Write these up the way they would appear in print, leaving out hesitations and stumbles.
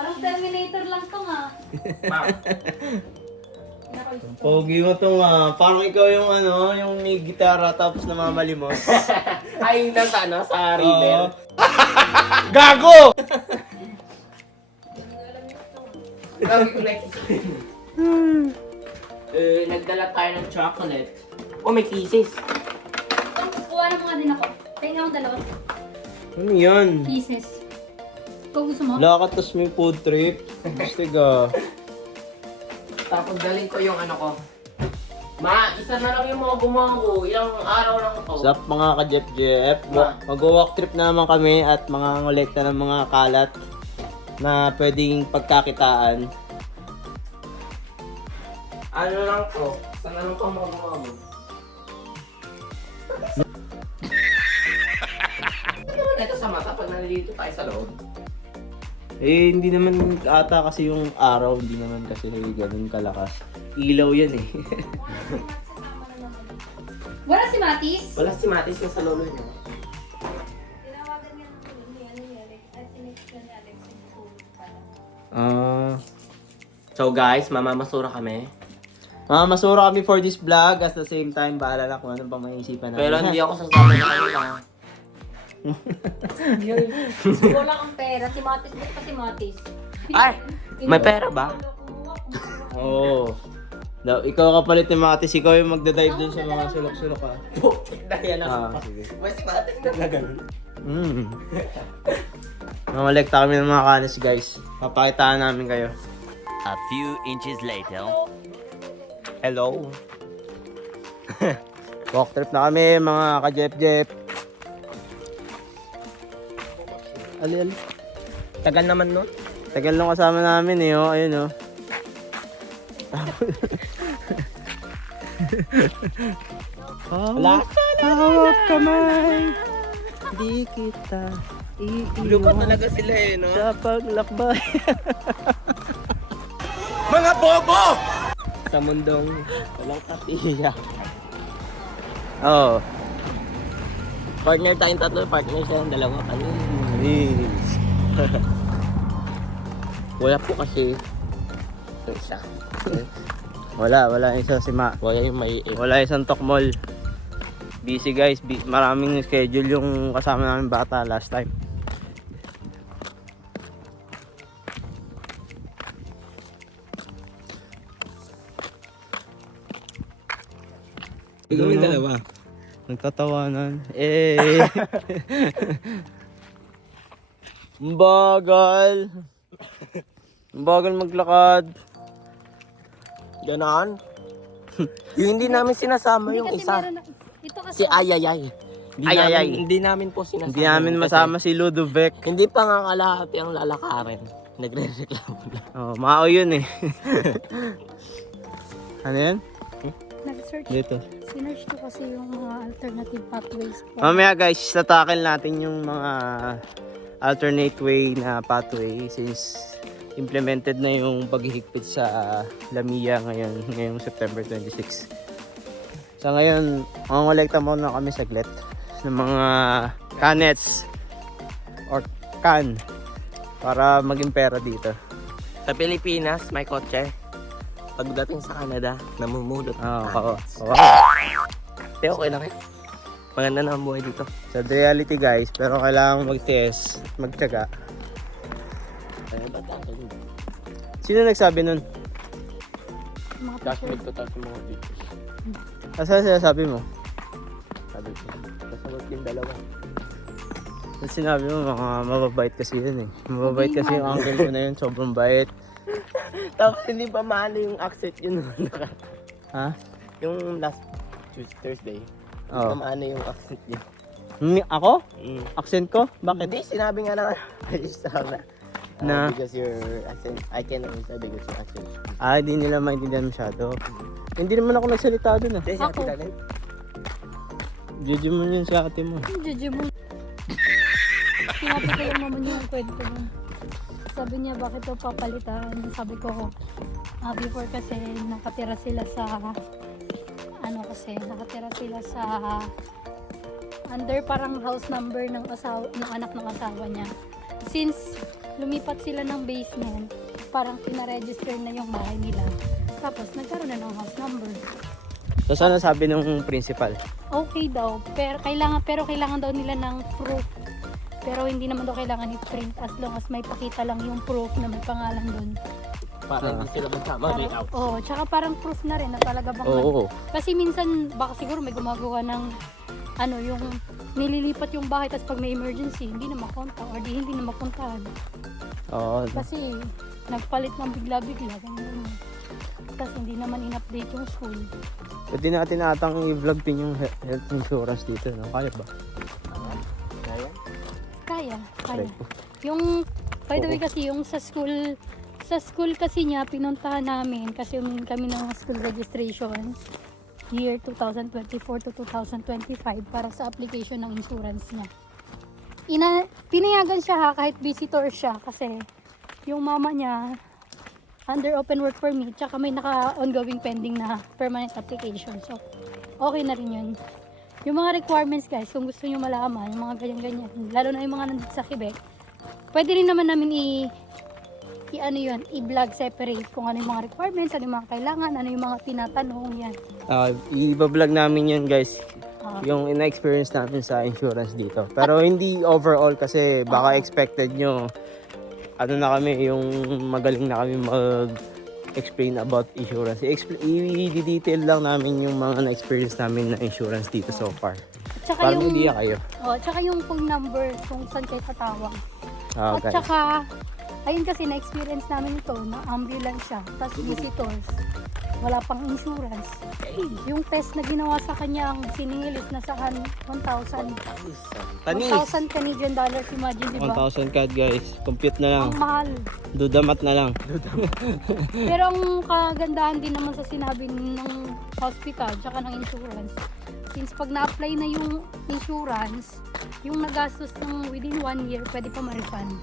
Parang Terminator lang to nga. Pogi mo to nga. Parang ikaw yung ano, yung may gitara tapos namamalimos. Ay, nasa ano? Sa river. Gago! Sabi ko like, nagdala tayo ng chocolate. Oh, may kisses. Kuha na mga din ako. Tingnan mo dalawa. Ano yan? Pieces. Kung gusto mo? Lakad tas may food trip. Gusto ka. Tapos galing ko yung ano ko. Isa na lang yung mga gumawa ko. Ilang araw lang to. Sup mga ka-Jep-Jep. Mag-walk trip na naman kami at mga ngolekta ng mga kalat na pwedeng pagkakitaan. Ano lang to? Saan na lang to mga gumawa mo? Ano na ito sa mata pag nandito tayo sa loob? Eh, hindi naman ata kasi yung araw, hindi naman kasi ganun kalakas. Ilaw yan eh. Wala si Matis? Wala si Matis na sa lolo niya. Tinawagan niya ni Alex. At tinext niya ni Alex. So guys, mamamasura kami. Masura kami for this vlog. At the same time, bahala na kung anong pang maisipan namin. Pero hindi ako sasama na kanina. Wala kang pera. Si Matis. Ba't pa si Matis? Ay! May pera ba? Oo. Ikaw kapalit ni Matis, ikaw yung magdadive dun sa mga sulok-sulok ha. Dahil ako. Sige. May si Matis na gagawin. Mamalekta kami ng mga kanis guys. Papakitaan namin kayo. A few inches later. Hello. Walk trip na kami mga ka-Jep-Jep. Ali. Tagal naman nun. Tagal nung kasama namin eh, oh. Ayun, oh. Wala. Hawak kamay. Di kita Lupa iiwan talaga sila eh, no? sa paglakbay. Mga bobo! Sa mundong walang katiyak. Oo. Partner tayong tatlo, partner siya yung dalawa. Ano? Wala po kasi yung isa. Wala isa si Ma. Wala yung may Wala isang tokmol. Busy guys, maraming schedule yung kasama namin bata last time. Ikaw yung dalawa. Nagtatawanan. Eh. Ang bagal. Ang bagal maglakad. Ganon. Yung hindi namin sinasama yung isa. Ito kasi. Si Ayayay. Hindi namin po sinasama. Hindi namin masama si Ludovic. Hindi pa nga kalahati ang lalakarin. Nagre-reklamo na. Oh, mao yun eh. Ano yan? Nag-search. Dito. Sinearch ko kasi yung mga alternative pathways. Mamaya guys, tatakil natin yung mga alternate way na pathway since implemented na yung paghihigpit sa Lamia ngayong September 26. So ngayon, mangolekta muna kami saglit ng mga canets or can para maging pera dito. Sa Pilipinas, may kotse. Pagdating sa Canada, namumulot. Oo. Pero okay lang eh. Maganda na ang buhay dito. Sa reality guys, pero kailangan magtiis, magtiyaga. Sino nagsabi nun? Mga Classmate ko tapos mga dito. Asa sinasabi mo? Sabi ko, kasabot yung dalawa. Ang sinabi mo, mga mababait kasi yun eh. Mababait kasi yung uncle ko na yun, sobrang bait. Tapos hindi pa maano yung accent yun. Ha? Yung last Thursday. Hindi Oo. pa maano yung accent niya. Ako? Accent ko? Bakit? Hindi, sinabi nga lang. na. Na? Because your accent, I can understand because your accent. Hindi nila maintindihan masyado. Hindi naman ako nagsalita dun ah. Hindi, Ako. Juju mo yun sa ate mo. Jojo mo. Sinabi ko lang naman yung kwento mo. Sabi niya, bakit daw papalitan? Sabi ko, before kasi nakatira sila sa under parang house number ng anak ng asawa niya. Since lumipat sila ng basement. Parang pinaregister na yung bahay nila. Tapos nagkaroon na ng house number. Tapos ano sabi ng principal? Okay daw, pero kailangan daw nila ng proof. Pero hindi naman daw kailangan i-print as long as may pakita lang yung proof na may pangalan doon. Para hindi sila magkama layout. Tsaka parang proof na rin na talaga bang Oo. Kasi minsan baka siguro may gumagawa ng yung nililipat yung bahay tapos pag may emergency hindi na makontak or hindi na mapuntahan. Oo. Kasi nagpalit ng bigla-bigla. Tapos hindi naman in-update yung school. Pwede natin atang i-vlog din yung health insurance dito, no? Kaya ba? Kaya. Try ko. Yung, by the way kasi yung sa school kasi niya, pinuntahan namin kasi yung kami ng school registration year 2024 to 2025 para sa application ng insurance niya. Pinayagan siya ha, kahit visitor siya kasi yung mama niya under open work permit tsaka may naka-ongoing pending na permanent application. So, okay na rin yun. Yung mga requirements guys, kung gusto nyo malaman, yung mga ganyan-ganyan, lalo na yung mga nandito sa Quebec, pwede rin naman namin i-vlog separate kung ano yung mga requirements, ano yung mga kailangan, ano yung mga tinatanong, yan. I-vlog namin yun guys. Yung ina-experience namin sa insurance dito. Pero hindi overall kasi baka expected nyo ano na kami, yung magaling na kami mag-explain about insurance. I-detail lang namin yung mga na-experience namin na insurance dito so far. Tsaka Parang yung, hindi kayo. tsaka yung phone number kung saan kayo tatawag. At Okay. tsaka, ayun kasi na-experience namin ito, na ambulance siya, tapos visitors, wala pang insurance. Yung test na ginawa sa kanya, ang siningilis na sa 1,000 Canadian dollars, imagine, di ba? 1,000 CAD guys. Compute na lang. Ang mahal. Dudamat na lang. Pero ang kagandahan din naman sa sinabi ng hospital tsaka ng insurance, since pag na-apply na yung insurance, yung nagastos ng within 1 year, pwede pa ma-refund.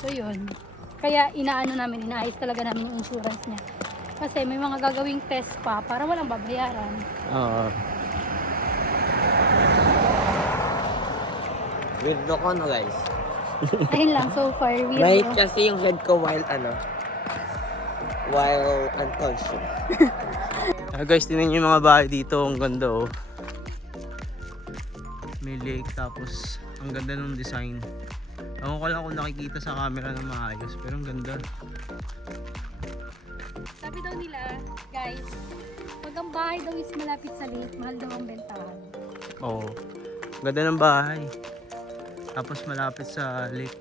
So yun. Kaya inaayos talaga namin yung insurance niya. Kasi may mga gagawing test pa para walang babayaran. Oo. Weirdo ko no guys. Ayun lang, so far, May weirdo. kasi yung head ko while unconscious. Guys, tingnan nyo yung mga bahay dito. Ang ganda oh. May lake tapos ang ganda ng design. Ako ko lang kung nakikita sa camera ng maayos pero ang ganda. Sabi daw nila, guys, pag ang bahay daw is malapit sa lake, mahal daw ang bentahan. Oo. Ganda ng bahay. Tapos malapit sa lake.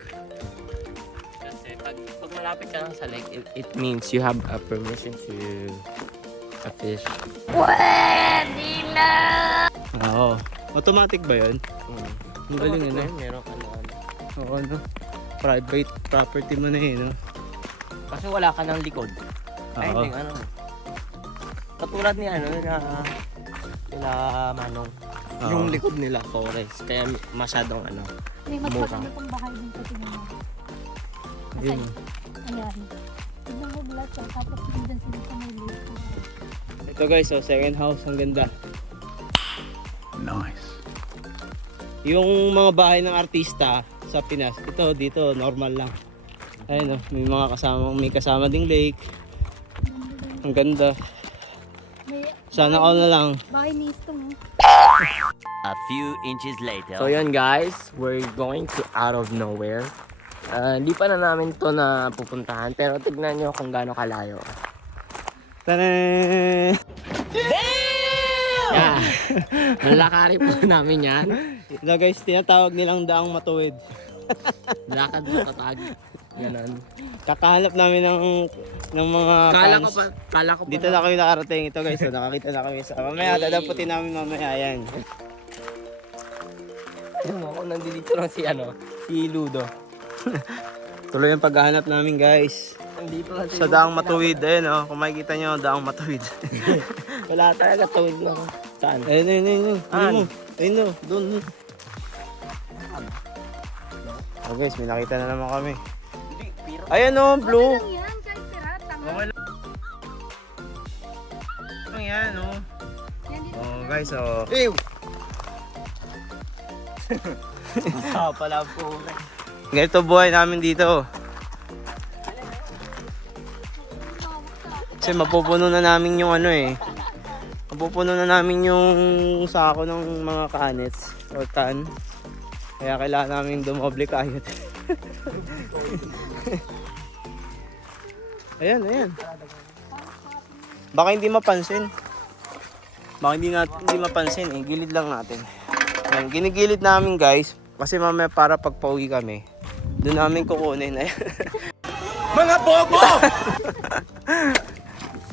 Kasi pag malapit ka lang sa lake, it means you have a permission to a fish. Oo. Automatic ba yun? Ang galing Automatic ano? na yun, meron ka na ano. Oo, no? Private property mo na yun, no? Kasi wala ka ng likod. Ay, Oo. hindi, ano. Katulad ni ano, nila Manong. Oo. Yung likod nila, forest. Kaya masyadong ano. May mas Mura. maganda pang bahay dito tingnan mo. Yun. Ayan. Tignan mo lahat siya, tapos nandyan sila sa may lake. Ito guys, oh, second house. Ang ganda. Nice. Yung mga bahay ng artista sa Pinas, ito dito normal lang. Ayun oh, may kasama ding lake. Ang ganda. May Sana all na lang. bahay ni Istong. A few inches later. So yun guys, we're going to out of nowhere. Hindi pa na namin to na pupuntahan, pero tignan nyo kung gaano kalayo. Tanan! Yeah. Lalakarin po namin yan. Ito guys, tinatawag nilang daang matuwid. Lakad mo tatag. Ganon. Kakahanap namin ng mga fans. Kala ko pa. Dito na kami nakarating. Ito guys, so nakakita na kami sa mamaya. Dadaputin namin mamaya. Ayan. Ayun mo, kung nandito lang si Ludo. Tuloy ang paghahanap namin guys. Nandito lang Sa daang matuwid. Ayun oh, kung makikita nyo, daang matuwid. Wala talaga tawid lang. Saan? Ayun. Ayun oh, doon. Oh guys, may nakita na naman kami. Ayan oh, blue. Ano yan? Kahit sira, tanga. Okay lang yan oh. Yan dito. Oh guys, oh. Ew! Basta pala po. Ganito buhay namin dito. Kasi mapupuno na namin yung ano eh. Mapupuno na namin yung sako ng mga kanets or can. Kaya kailangan namin dumoble kayot. Ayan. Baka hindi mapansin. Baka hindi mapansin eh. Gilid lang natin. Ayan, ginigilid namin guys. Kasi mamaya para pag pauwi kami, doon namin kukunin. Ayan. Mga bobo!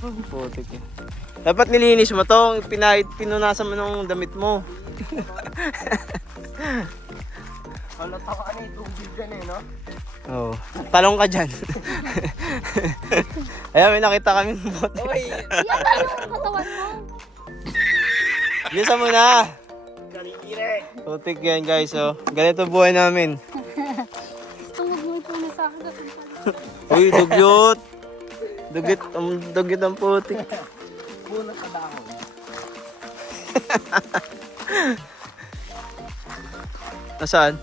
Putik eh. Dapat nilinis mo to. Pinunasan mo ng damit mo. Halata ka na itubig dyan eh, no? Oo. Talong ka dyan. Ayan, may nakita kami bote. Uy! Yan ano ang katawan mo. Bilisan mo na. Kaligire! Putik yan guys. Oh. Ganito buhay namin. Gusto mo ito na sa akin. Uy, dugyot. Dugyot ang putik. Bunot sa dahon. Nasaan?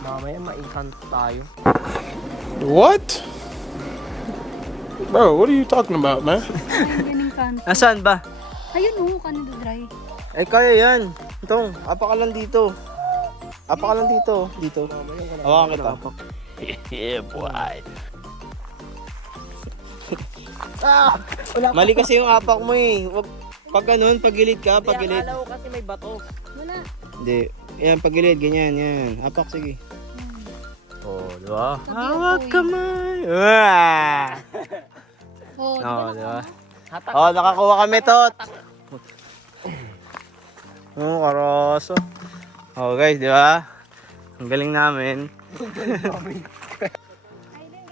Mamaya maikanto tayo. What? Bro, what are you talking about, man? Ayun yung kanto. Nasaan ba? Ayun o, kanino dry. Eh, kaya yan. Itong, apa ka lang dito. Apa ka lang dito. Dito. Hawakan kita. Yeah, boy. Mali kasi yung apak mo eh. Wag, pag ganun, pagilid ka, pagilid. Akala ko kasi may bato. Wala. Hindi. Yan, pagilid, ganyan, yan. Apak, sige. Oh, di ba? Hawak kamay. Ah! Oh, Oo, di ba? Hatak. Oh, nakakuha kami, Tot. Oh, karoso. Oh, guys, di ba? Ang galing namin.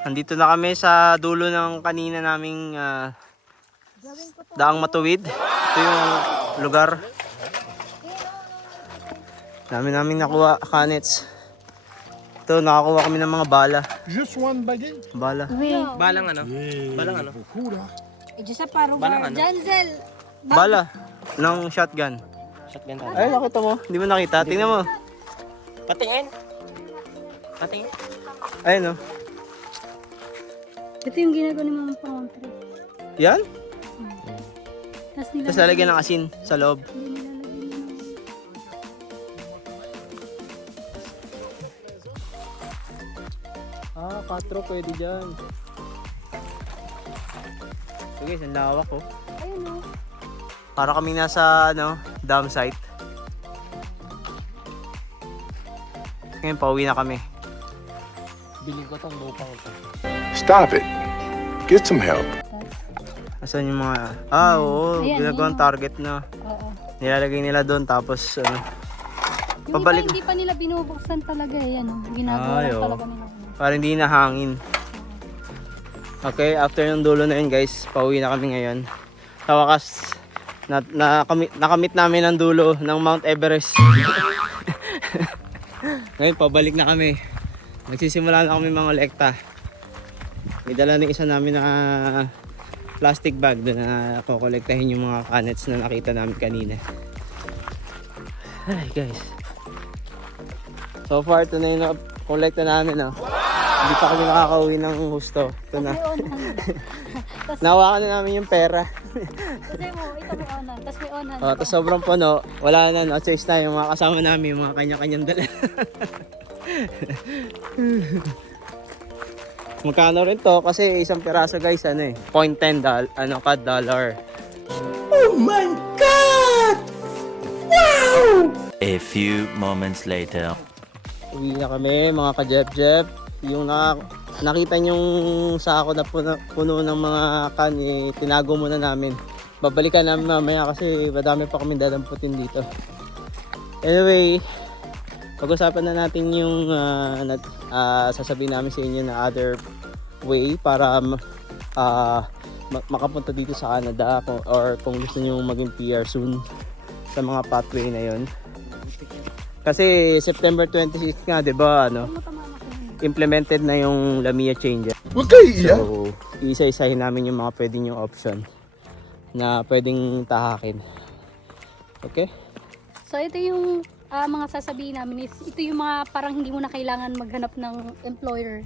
Andito na kami sa dulo ng kanina naming daang matuwid. Ito yung lugar. Namin nakuha kanets. Ito, nakakuha kami ng mga bala. Just one baguette? Bala. Balang ano? Balang ano? Balang ano? Janzel. Bala. Ng shotgun. Shotgun tayo. Ay, nakita mo. Hindi mo nakita. Tingnan mo. Patingin! Patingin! Ayun, no. Ito yung ginagawa ni Mama Pangontre. Yan. Tapos Tapos lalagyan ng asin sa loob. Ah, 4 pwede dyan. Sige, ang lawak ko. Ayun o. Para kami nasa, dam site. Ngayon, pauwi na kami. Biling ko tong lupang ito. Stop it. Get some help. Asan yung mga... oo, Ayan, ginagawang yun. target na. Oo. Nilalagay nila doon, tapos, Yung Pabalik. iba, hindi pa nila binubuksan talaga eh. Yan o. Ginagawa Ay, oo. talaga nila. para hindi na hangin. Okay, after ng dulo na yun guys, pauwi na kami ngayon. Sa wakas, nakamit namin ang dulo ng Mount Everest. Ngayon, pabalik na kami. Nagsisimula na kami mga lekta. May dala ng isa namin na plastic bag doon na kukolektahin yung mga canets na nakita namin kanina. Ay guys. So far, ito na yung kolekta namin. Hindi pa kami nakakauwi ng husto. Ito na. Nawakan na namin yung pera. Kasi mo, ito may onan. Tapos may onan. Tapos sobrang puno. Wala na, no choice na yung mga kasama namin, yung mga kanya-kanyang dala. Magkano rin to? Kasi isang piraso guys, $0.10 $1. A few moments later. Uwi na kami mga ka-jeb-jeb. Yung nakita nyong sako na puno ng mga kan, tinago muna namin. Babalikan namin mamaya kasi madami pa kami dadamputin dito. Anyway, pag-usapan na natin yung sasabihin namin sa inyo na other way para makapunta dito sa Canada or kung gusto nyo maging PR soon sa mga pathway na yon. Kasi September 26 nga, 'di ba, implemented na yung Lamia changer. Okay, yeah. So, isa-isahin namin yung mga pwedeng yung option na pwedeng tahakin. Okay? So ito yung mga sasabihin namin is ito yung mga parang hindi mo na kailangan maghanap ng employer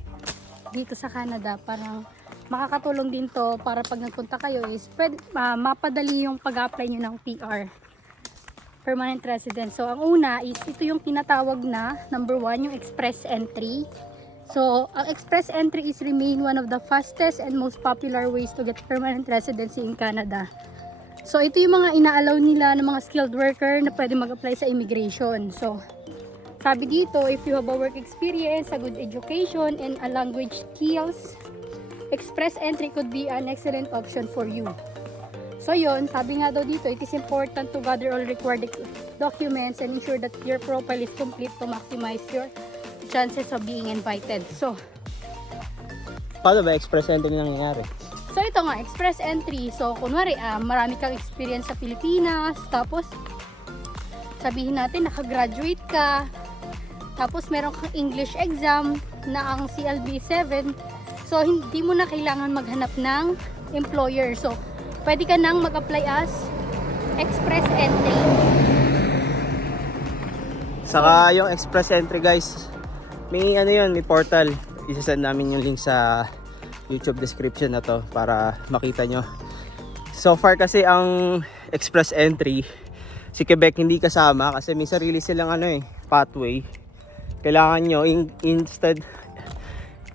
dito sa Canada. Parang makakatulong din to para pag nagpunta kayo is mapadali yung pag-apply nyo ng PR, permanent resident. So ang una is ito yung tinatawag na number 1, yung express entry. So ang express entry is remain one of the fastest and most popular ways to get permanent residency in Canada. So ito yung mga ina-allow nila ng mga skilled worker na pwede mag-apply sa immigration. So sabi dito, if you have a work experience, a good education, and a language skills, express entry could be an excellent option for you. So yun, sabi nga daw dito, it is important to gather all required documents and ensure that your profile is complete to maximize your chances of being invited. So Paano ba express entry nangyayari? So ito nga, express entry. So kunwari, marami kang experience sa Pilipinas, tapos sabihin natin nakagraduate ka, tapos meron kang English exam na ang CLB 7. So hindi mo na kailangan maghanap ng employer. So pwede ka nang mag-apply as express entry. Saka yung express entry guys, may ano yun, may portal. Isasend namin yung link sa YouTube description na to para makita nyo. So far kasi ang express entry, si Quebec hindi kasama kasi may sarili silang pathway. Kailangan nyo instead,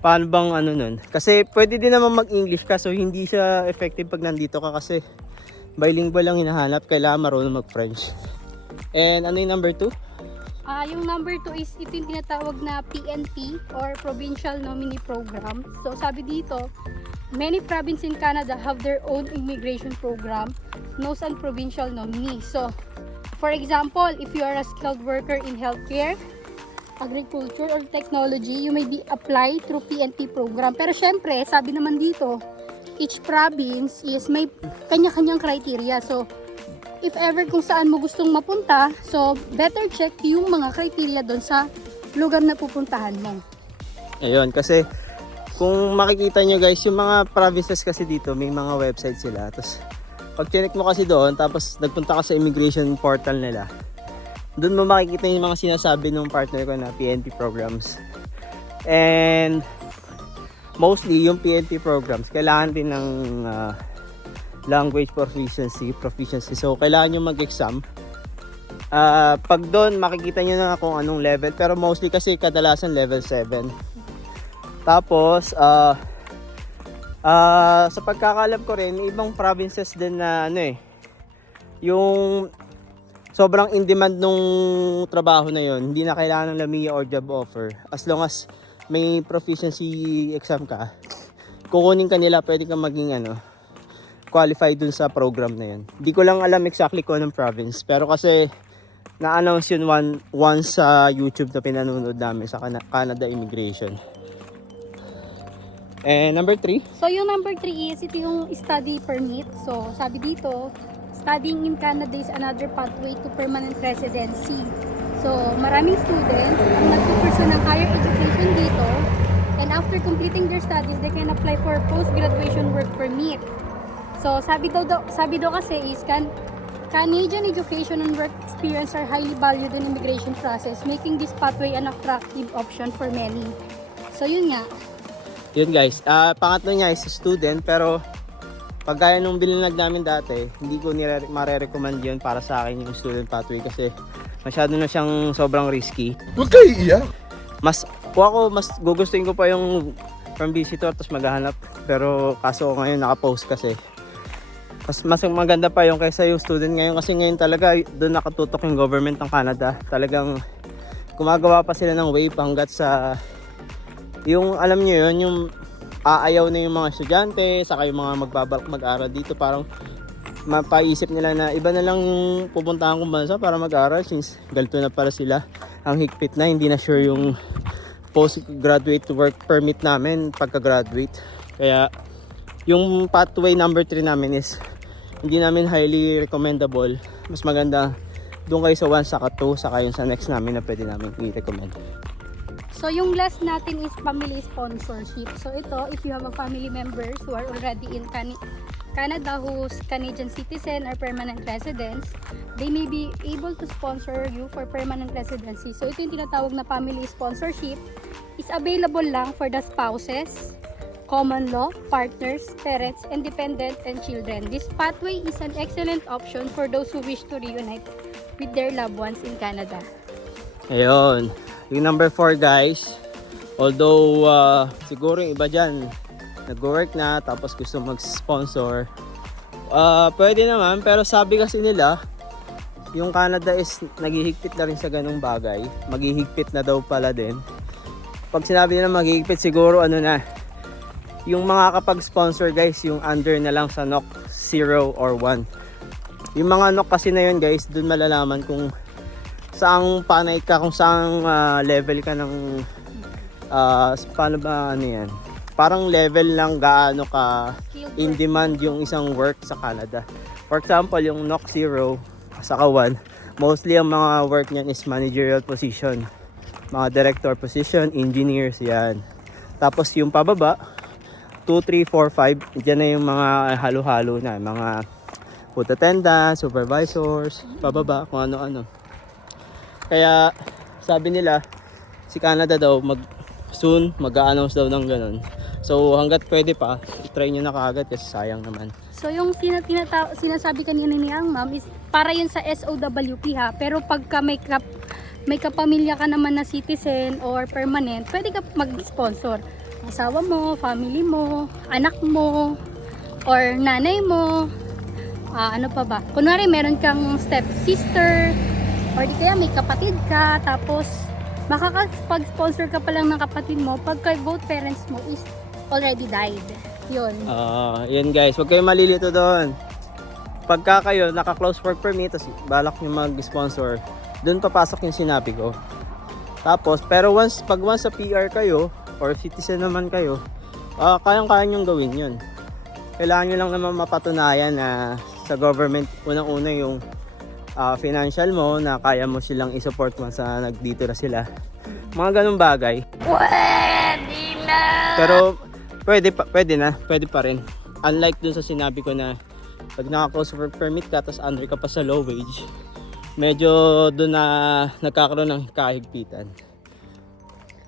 paano bang nun? Kasi pwede din naman mag-English ka, so hindi siya effective pag nandito ka kasi bilingual lang hinahanap, kailangan marunong mag-French. And ano yung number 2? Yung number 2 is ito yung tinatawag na PNP or Provincial Nominee Program. So sabi dito, many provinces in Canada have their own immigration program known as provincial nominee. So for example, if you are a skilled worker in healthcare, agriculture, or technology, you may be applied through PNP program. Pero syempre, sabi naman dito, each province is may kanya-kanyang criteria. So if ever kung saan mo gustong mapunta, so better check yung mga criteria doon sa lugar na pupuntahan mo. Ayun, kasi kung makikita nyo guys, yung mga provinces kasi dito, may mga website sila. Tapos pag chinek mo kasi doon, tapos nagpunta ka sa immigration portal nila, doon mo makikita yung mga sinasabi ng partner ko na PNP programs. And mostly yung PNP programs, kailangan din ng language proficiency. So kailangan nyo mag-exam. Pag doon makikita nyo na kung anong level, pero mostly kasi kadalasan level 7. Tapos sa pagkakalam ko rin, may ibang provinces din na yung sobrang in demand nung trabaho na yon, hindi na kailangan ng LAMIA or job offer. As long as may proficiency exam ka, kukunin ka nila, pwede kang maging qualified dun sa program na yun. Hindi ko lang alam exactly kung anong province, pero kasi na-announce yun once sa YouTube na pinanonood namin sa Canada Immigration. And number 3? So yung number 3 is ito yung study permit. So sabi dito, studying in Canada is another pathway to permanent residency. So maraming student ang nagpupursue ng higher education dito, and after completing their studies, they can apply for post-graduation work permit. So sabi daw kasi is Canadian education and work experience are highly valued in immigration process, making this pathway an attractive option for many. So yun nga. Yun guys, pangatlo niya is student, pero pag gaya nung bilinag namin dati, hindi ko mare-recommend yun para sa akin yung student pathway kasi masyado na siyang sobrang risky. Huwag kayo iiyak. Mas gugustuhin ko pa yung from visitor tapos maghahanap, pero kaso ngayon naka-post kasi. Mas maganda pa yung kaysa yung student ngayon kasi ngayon talaga doon nakatutok yung government ng Canada. Talagang gumagawa pa sila ng way hanggat sa yung alam nyo yun, yung aayaw na yung mga estudyante, saka yung mga magbabalak mag-aral dito, parang mapaisip nila na iba na lang yung pupuntahan kong bansa para mag-aral since galto na para sila. Ang higpit na, hindi na sure yung postgraduate work permit namin pagka-graduate. Kaya yung pathway number 3 namin is hindi namin highly recommendable. Mas maganda doon kayo sa 1 saka 2 saka yung sa next namin na pwede namin i-recommend. So yung last natin is family sponsorship. So ito, if you have a family members who are already in Canada, who's Canadian citizen or permanent residents, they may be able to sponsor you for permanent residency. So ito yung tinatawag na family sponsorship. Is available lang for the spouses, common law, partners, parents, and dependent and children. This pathway is an excellent option for those who wish to reunite with their loved ones in Canada. Ayun. Yung number 4 guys, although siguro yung iba dyan nag-work na tapos gusto mag-sponsor, pwede naman, pero sabi kasi nila yung Canada is naghihigpit na rin sa ganung bagay. Maghihigpit na daw pala din. Pag sinabi nila maghihigpit, siguro ano na, yung mga kapag-sponsor guys, yung under na lang sa NOC 0 or 1. Yung mga NOC kasi na yun guys, dun malalaman kung saang panay ka, kung saang level ka ng paano ba ano yan, parang level lang gaano ka in demand yung isang work sa Canada. For example, yung NOC 0 saka 1, mostly ang mga work niyan is managerial position, mga director position, engineers yan. Tapos yung pababa 2, 3, 4, 5, dyan na yung mga halo-halo na, mga food attendants, supervisors, pababa, kung ano-ano. Kaya sabi nila si Canada daw soon mag-a-announce daw ng ganun. So hanggat pwede pa, i-try nyo na kaagad kasi sayang naman. So yung sinasabi kanina ni ang ma'am is para yun sa SOWP ha. Pero pagka may kapamilya ka naman na citizen or permanent, pwede ka mag-sponsor. Asawa mo, family mo, anak mo, or nanay mo, ano pa ba? Kunwari meron kang step sister, or di kaya may kapatid ka, tapos makakapag-sponsor ka pa lang ng kapatid mo pagka both parents mo is already died. Yun. Yun guys, huwag kayong malilito doon. Pagka kayo naka-close work permit, tapos balak nyo mag-sponsor, doon papasok yung sinabi ko. Tapos, pero pag once sa PR kayo, or citizen naman kayo, kayang-kaya nyong gawin yun. Kailangan nyo lang naman mapatunayan na sa government, unang-una yung financial mo, na kaya mo silang i-support mo sa nagdito na sila. Mga ganung bagay. Pwede na! Pero pwede pa rin. Unlike dun sa sinabi ko na pag naka-close work permit ka, tapos under ka pa sa low wage, medyo dun na nagkakaroon ng kahigpitan.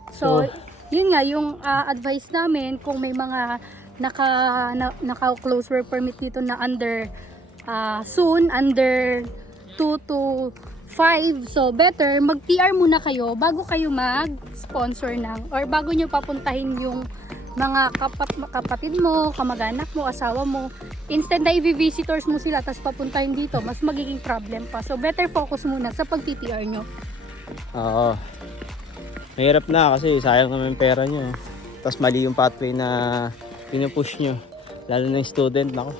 So yun nga, yung advice namin, kung may mga naka-close work permit dito na under soon, under 2 to 5, so better mag-PR muna kayo bago kayo mag-sponsor ng, or bago nyo papuntahin yung mga kapatid mo, kamag-anak mo, asawa mo. Instead na i-visitors mo sila tapos papuntahin dito, mas magiging problem pa. So better focus muna sa pag-PR nyo. Oo. Mahirap na kasi sayang naman yung pera nyo. Tapos mali yung pathway na pinupush nyo. Lalo na yung student, nako.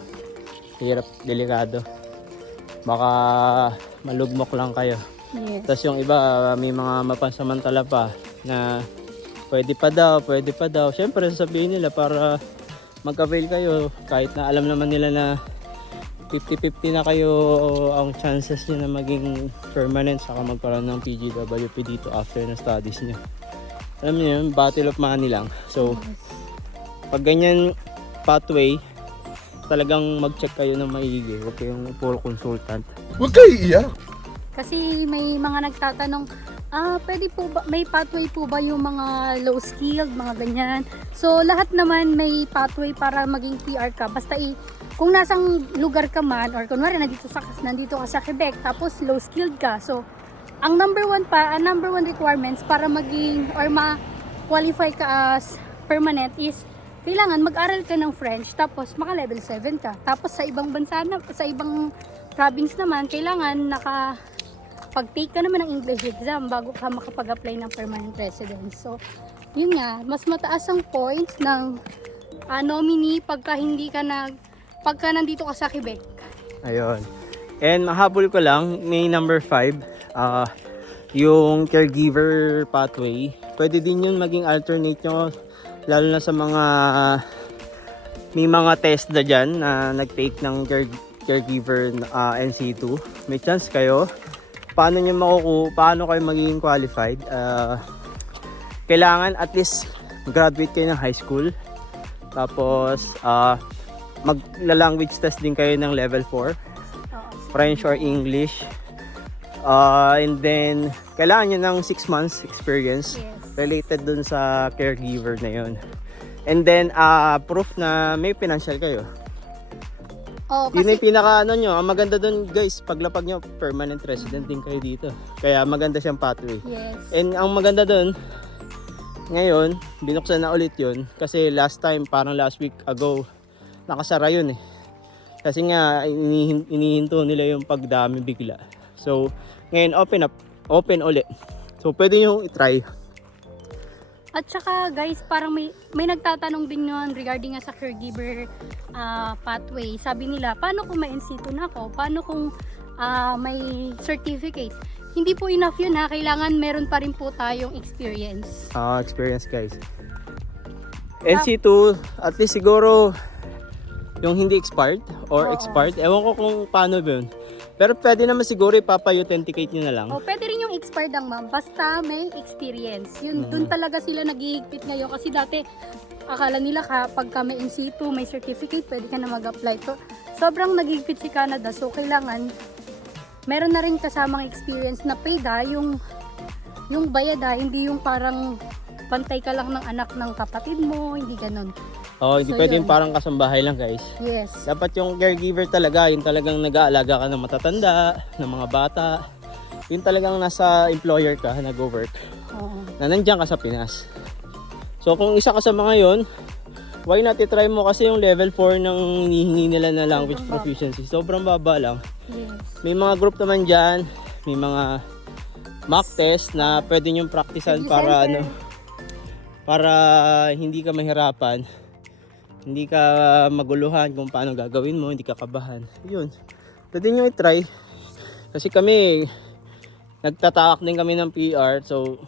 Hirap, delikado. Baka malugmok lang kayo. Yes. Tapos yung iba, may mga mapansamantala pa na pwede pa daw. Siyempre sasabihin nila para mag-avail kayo. Kahit na alam naman nila na 50-50 na kayo ang chances nyo na maging permanent saka magkaroon ng PGWP dito after na studies nyo. Alam nyo yun, battle of money lang. So, pag ganyan pathway, talagang mag-check kayo ng maigi. Huwag kayong puro consultant. Huwag kayo iiyak. Kasi may mga nagtatanong, pwede po ba, may pathway po ba yung mga low skilled, mga ganyan. So, lahat naman may pathway para maging PR ka. Basta kung nasang lugar ka man, or kunwari nandito ka sa Quebec, tapos low skilled ka. So, ang number one requirements para maging, or ma-qualify ka as permanent is, kailangan mag-aral ka ng French, tapos maka-level 7 ka. Tapos sa ibang bansa sa ibang province naman, kailangan pag-take ka naman ng English exam bago ka makapag-apply ng permanent residence. So, yun nga, mas mataas ang points ng nominee pagka nandito ka sa Quebec. Ayun. And mahabol ko lang, may number 5, yung caregiver pathway. Pwede din yun maging alternate nyo, lalo na sa mga may mga test na dyan na nag-take ng caregiver NC2. May chance kayo. Paano kayo magiging qualified? kailangan at least graduate kayo ng high school. Tapos, magla-language test din kayo ng level 4. Oo. French or English. And then, kailangan nyo ng 6 months experience Yes. related dun sa caregiver na yun. And then, proof na may financial kayo. Oo, Yun kasi yung pinaka ano nyo. Ang maganda dun guys, paglapag nyo, permanent resident din kayo dito. Kaya maganda siyang pathway. yes. And ang maganda dun, ngayon, binuksan na ulit yun. Kasi last time, parang last week ago, nakasara yun eh. Kasi nga, inihinto nila yung pagdami bigla. So, ngayon open ulit. So, pwede nyo itry. At saka guys, parang may nagtatanong din nun regarding nga sa caregiver pathway. Sabi nila, paano kung may NC2 na ako? Paano kung may certificate? Hindi po enough yun ha. Kailangan meron pa rin po tayong experience. Experience guys. NC2, at least siguro yung hindi expired or Oo. expired. Ewan ko kung paano ba yun. Pero pwede naman siguro ipapa-authenticate nyo na lang. O, pwede rin yung expired lang ma'am. Basta may experience. Yun, dun talaga sila naghihigpit ngayon. Kasi dati, akala nila kapag ka may NC2, may certificate, pwede ka na mag-apply. So, sobrang naghihigpit si Canada. So, kailangan, meron na rin kasamang experience na paid ha. Yung bayad ha, hindi yung parang pantay ka lang ng anak ng kapatid mo, hindi ganun. Hindi So, pwede yun. yung parang kasambahay lang guys. Yes. Dapat yung caregiver talaga, yung talagang nag-aalaga ka ng matatanda, ng mga bata. Yung talagang nasa employer ka, nag-work. Oo. Na nandiyan ka sa Pinas. So kung isa ka sa mga yon, why not i-try mo kasi yung level 4 ng hinihingi nila na language Sobrang baba. proficiency. Sobrang baba lang. Yes. May mga group naman dyan, may mga mock test na pwede nyong praktisan Study para center. para hindi ka mahirapan. Hindi ka maguluhan kung paano gagawin mo, hindi ka kabahan. Yun. Pwede nyo i-try. Kasi kami, nagtataak din kami ng PR. So,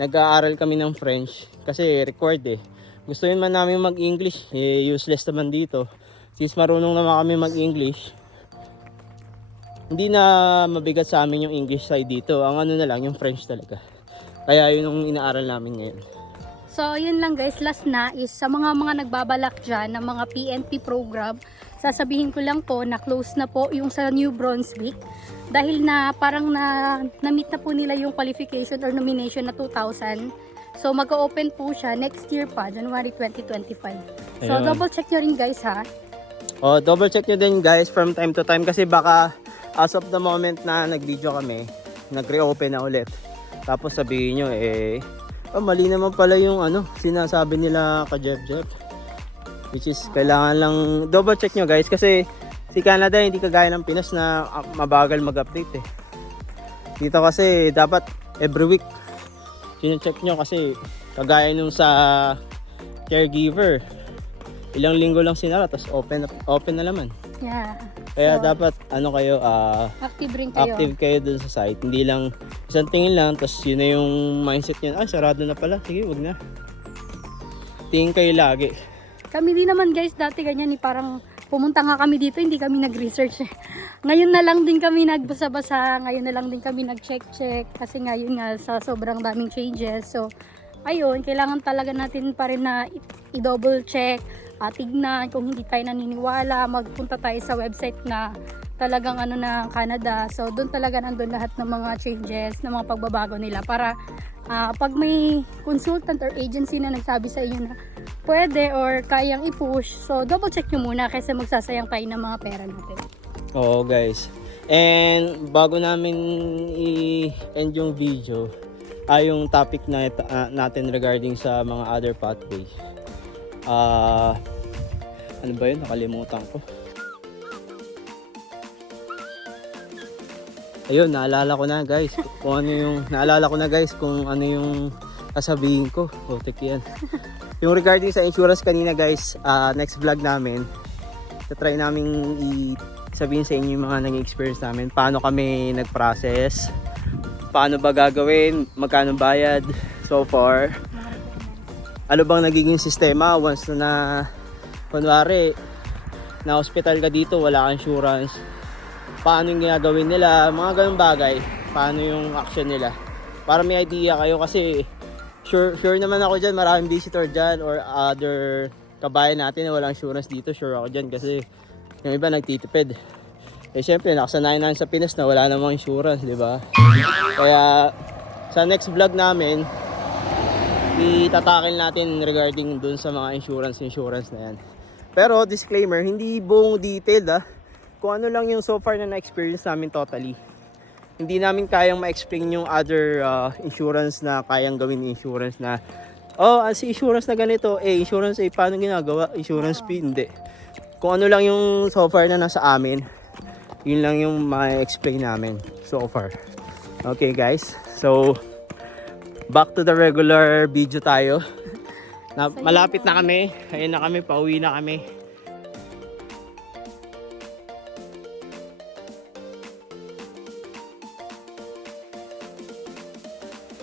nag-aaral kami ng French. Kasi required eh. Gusto man namin mag-English. Useless naman dito. Since marunong naman kami mag-English, hindi na mabigat sa amin yung English side dito. Ang ano na lang, yung French talaga. Kaya yun yung inaaral namin ngayon. So, yun lang guys. Last na is sa mga nagbabalak dyan ng mga PNP program, sasabihin ko lang po na close na po yung sa New Brunswick. Dahil na parang na-meet na po nila yung qualification or nomination na 2,000. So, mag-open po siya next year pa, January 2025. So, Ayun. double check nyo rin guys ha. Double check nyo din guys from time to time kasi baka as of the moment na nag-video kami, nag-reopen na ulit. Tapos sabihin nyo mali naman pala yung sinasabi nila ka Jeff. Which is kailangan lang double check nyo guys kasi si Canada hindi kagaya ng Pinas na mabagal mag-update eh. Dito kasi dapat every week chine-check nyo kasi kagaya nung sa caregiver, ilang linggo lang sinara tapos open na naman. Yeah. Kaya So, dapat kayo active rin kayo. active kayo dun sa site. Hindi lang isang tingin lang tapos yun na yung mindset nyo. Sarado na pala. Sige, wag na. Tingin kayo lagi. Kami din naman guys, dati ganyan parang pumunta nga kami dito, hindi kami nag-research. Ngayon na lang din kami nagbasa-basa, ngayon na lang din kami nag-check-check kasi ngayon nga sa sobrang daming changes. So, ayun, kailangan talaga natin pa rin na i-double check, tignan kung hindi tayo naniniwala, magpunta tayo sa website na talagang na Canada. So, doon talaga nandun lahat ng mga changes, ng mga pagbabago nila para pag may consultant or agency na nagsabi sa inyo na pwede or kayang i-push, so double check nyo muna kasi magsasayang tayo ng mga pera natin. Oo guys. And bago namin i-end yung video, yung topic na natin regarding sa mga other pathway. Ano ba yun? Nakalimutan ko. Ayun, naalala ko na guys kung ano yung sasabihin ko. Putik yan. Yung regarding sa insurance kanina guys, next vlog namin, try namin sabihin sa inyo yung mga naging experience namin. Paano kami nag-process, paano ba gagawin, magkano bayad so far. Ano bang nagiging sistema once na kunwari na hospital ka dito, wala kang insurance. Paano yung ginagawin nila, mga ganung bagay. Paano yung action nila. Para may idea kayo kasi sure naman ako dyan, maraming visitor dyan or other kabayan natin na walang insurance dito. Sure ako dyan kasi yung iba nagtitipid. Eh syempre, nakasanayan natin sa Pinas na wala namang insurance, di ba? Kaya sa next vlog namin, itatakil natin regarding dun sa mga insurance na yan. Pero disclaimer, hindi buong detailed kung ano lang yung so far na na-experience namin totally. Hindi namin kayang ma-explain yung other insurance na kayang gawin ni insurance na si insurance na ganito, insurance paano ginagawa? Insurance fee, hindi. Kung ano lang yung so far na nasa amin, yun lang yung ma-explain namin so far. Okay guys, so back to the regular video tayo. Malapit na kami, ayun na kami, pauwi na kami.